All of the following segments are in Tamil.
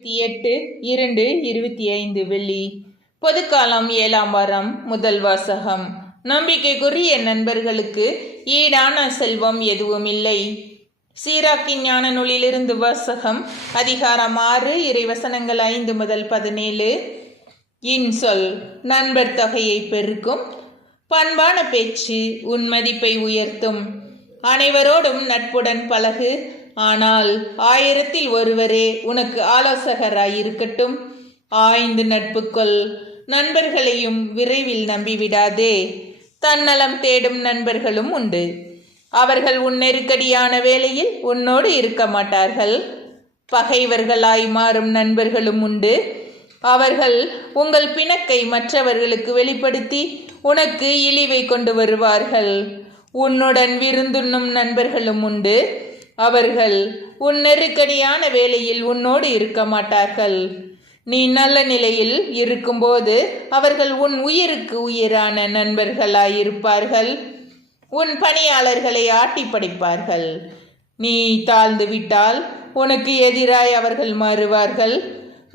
8/2/25 வெள்ளி. பொதுக்காலம் 7ஆம் வாரம். முதல் வாசகம். நம்பிக்கைக்குரிய நண்பர்களுக்கு ஈடான செல்வம் எதுவும் இல்லை. சீராக்கின் ஞான நூலிலிருந்து வாசகம். அதிகாரம் 6 இறைவசனங்கள் 5 முதல் 17. இன்சொல் நண்பர் தொகையை பெருக்கும். பண்பான பேச்சு உன் மதிப்பை உயர்த்தும். அனைவரோடும் நட்புடன் பழகு. ஆனால் 1000-ல் ஒருவரே உனக்கு ஆலோசகராயிருக்கட்டும். ஆய்ந்து நட்புக்கொள். நண்பர்களையும் விரைவில் நம்பிவிடாதே. தன்னலம் தேடும் நண்பர்களும் உண்டு. அவர்கள் உன் நெருக்கடியான வேளையில் உன்னோடு இருக்க மாட்டார்கள். பகைவர்களாய் மாறும் நண்பர்களும் உண்டு. அவர்கள் உங்கள் பிணக்கை மற்றவர்களுக்கு வெளிப்படுத்தி உனக்கு இழிவை கொண்டு வருவார்கள். உன்னுடன் விருந்துண்ணும் நண்பர்களும் உண்டு. அவர்கள் உன் நெருக்கடியான வேளையில் உன்னோடு இருக்க மாட்டார்கள். நீ நல்ல நிலையில் இருக்கும்போது அவர்கள் உன் உயிருக்கு உயிரான நண்பர்களாயிருப்பார்கள். உன் பணியாளர்களை ஆட்டி படைப்பார்கள். நீ தாழ்ந்து விட்டால் உனக்கு எதிராய் அவர்கள் மாறுவார்கள்.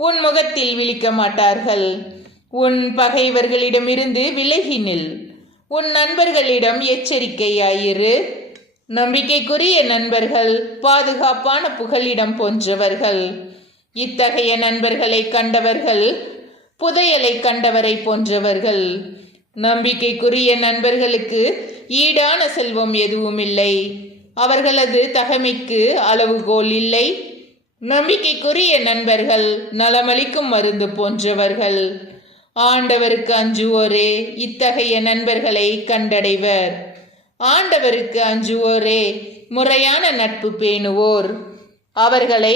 உன் முகத்தில் விழிக்க மாட்டார்கள். உன் பகைவர்களிடமிருந்து விலகி நில். உன் நண்பர்களிடம் எச்சரிக்கையாயிரு. நம்பிக்கைக்குரிய நண்பர்கள் பாதுகாப்பான புகலிடம் போன்றவர்கள். இத்தகைய நண்பர்களை கண்டவர்கள் புதையலை கண்டவரை போன்றவர்கள். நம்பிக்கைக்குரிய நண்பர்களுக்கு ஈடான செல்வம் எதுவும் இல்லை. அவர்களது தகைமைக்கு அளவுகோல் இல்லை. நம்பிக்கைக்குரிய நண்பர்கள் நலமளிக்கும் மருந்து போன்றவர்கள். ஆண்டவருக்கு அஞ்சுவோரே இத்தகைய நண்பர்களை கண்டடைவர். ஆண்டவருக்கு அஞ்சுவோரே முறையான நட்பு பேணுவோர். அவர்களை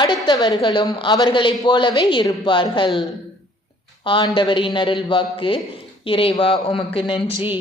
அடுத்தவர்களும் அவர்களைப் போலவே இருப்பார்கள். ஆண்டவரின் அருள்வாக்கு. இறைவா உமக்கு நன்றி.